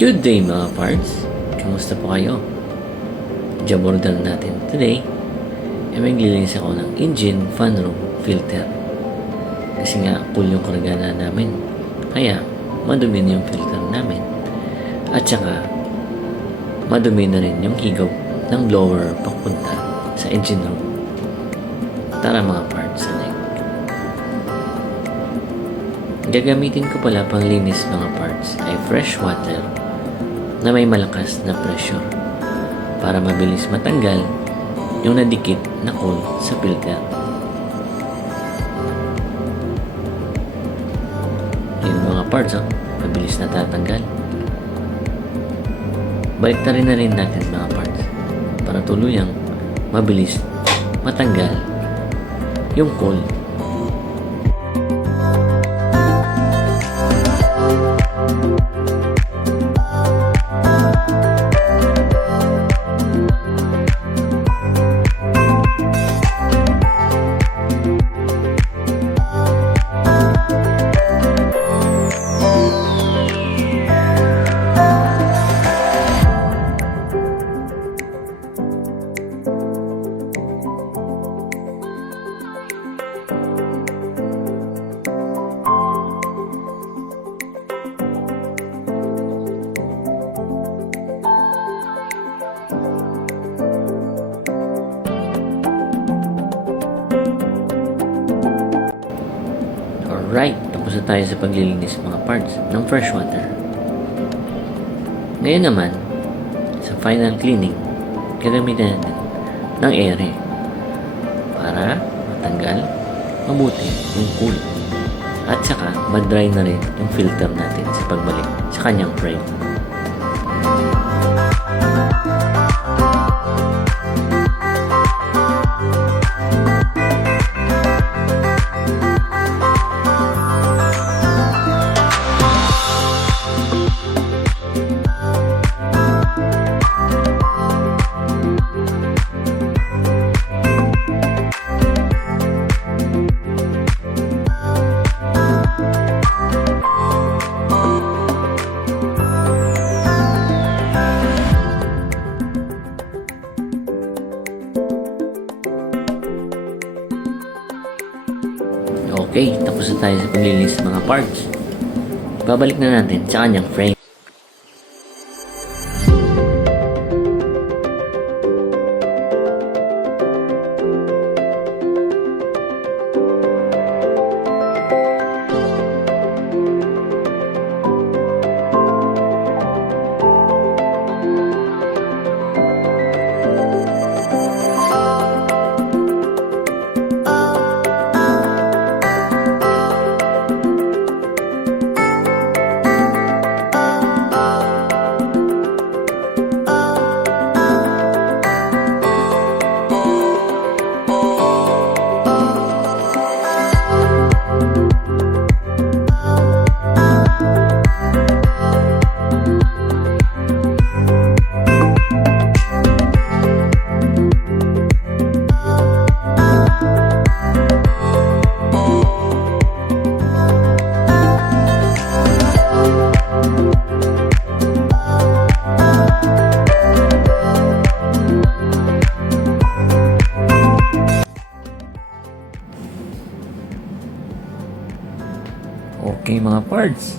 Good day mga parts! Kamusta po kayo? Job order natin today ay maglilinis ako ng engine fan room filter. Kasi nga full yung kargana namin. Kaya madumi na yung filter namin. At saka madumi na rin yung higop ng blower papunta sa engine room. Tara mga parts sa neck. Gagamitin ko pala pang linis mga parts ay fresh water na may malakas na pressure para mabilis matanggal yung nadikit na coal sa filter. Yung mga parts, mabilis na tatanggal. Baliktarin na rin natin mga parts para tuluyang mabilis matanggal yung coal. Alright, tapos na tayo sa paglilinis mga parts ng fresh water. Ngayon naman, sa final cleaning, gagamitin natin ng ere para matanggal mabuti yung cool at saka mag-dry na rin yung filter natin sa pagbalik sa kanyang frame. Okay, tapos na tayo sa paglilinis ng mga parts. Babalik na natin sa kanyang frame. Okay mga parts,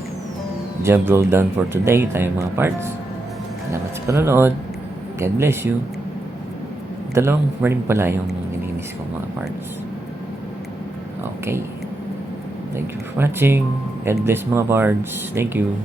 job well done for today tayo mga parts. Salamat sa panonood. God bless you. Dalawang rin pala yung nilinis ko mga parts. Okay. Thank you for watching. God bless mga parts. Thank you.